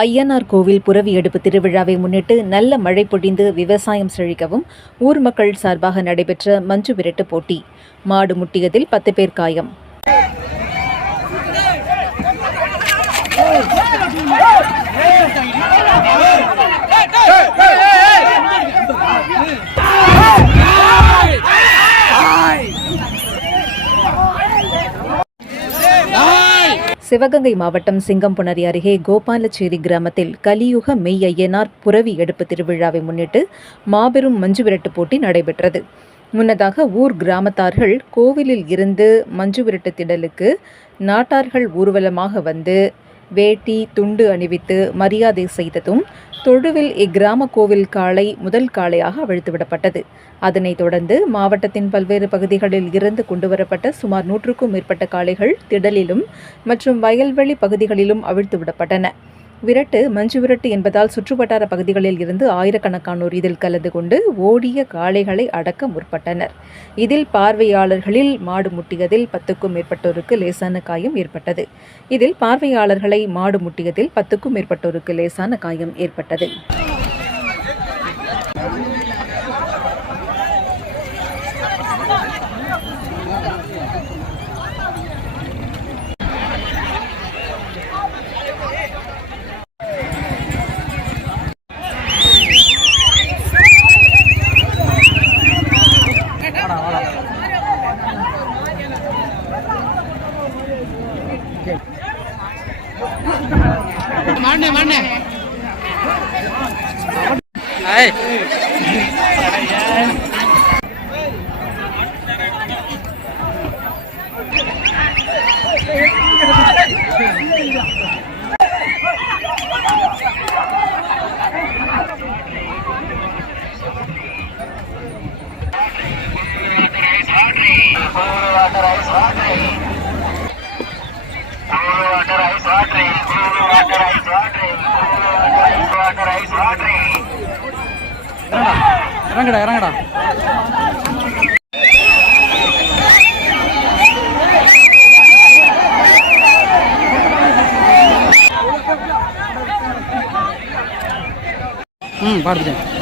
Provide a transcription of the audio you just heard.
ஐயனார் கோவில் புரவி எடுப்பு திருவிழாவை முன்னிட்டு நல்ல மழை பொழிந்து விவசாயம் செழிக்கவும் ஊர் மக்கள் சார்பாக நடைபெற்ற மஞ்சு விரட்டு போட்டி. மாடு முட்டியதில் 10 பேர் காயம். சிவகங்கை மாவட்டம் சிங்கம்புணரி அருகே கோபாலச்சேரி கிராமத்தில் கலியுக மெய் ஐயனார் புரவி எடுப்பு திருவிழாவை முன்னிட்டு மாபெரும் மஞ்சு விரட்டு போட்டி நடைபெற்றது. முன்னதாக ஊர் கிராமத்தார்கள் கோவிலில் இருந்து மஞ்சு விரட்டு திடலுக்கு நாட்டார்கள் ஊர்வலமாக வந்து வேட்டி துண்டு அணிவித்து மரியாதை செய்ததும் தொழுவில் இக்கிராம கோவில் காளை முதல் காளையாக அவிழ்த்துவிடப்பட்டது. அதனைத் தொடர்ந்து மாவட்டத்தின் பல்வேறு பகுதிகளில் இருந்து கொண்டுவரப்பட்ட சுமார் 100க்கும் மேற்பட்ட காளைகள் திடலிலும் மற்றும் வயல்வெளி பகுதிகளிலும் அவிழ்த்துவிடப்பட்டன. விரட்டு மஞ்சு விரட்டு என்பதால் சுற்றுவட்டார பகுதிகளில் இருந்து ஆயிரக்கணக்கானோர் இதில் கலந்து கொண்டு ஓடிய காளைகளை அடக்க முற்பட்டனர். இதில் பார்வையாளர்களில் மாடு முட்டியதில் 10க்கும் மேற்பட்டோருக்கு லேசான காயம் ஏற்பட்டது. இதில் பார்வையாளர்களை மாடு முட்டியதில் 10க்கும் மேற்பட்டோருக்கு லேசான காயம் ஏற்பட்டது. मारने இறங்கடா பாடுறேன்.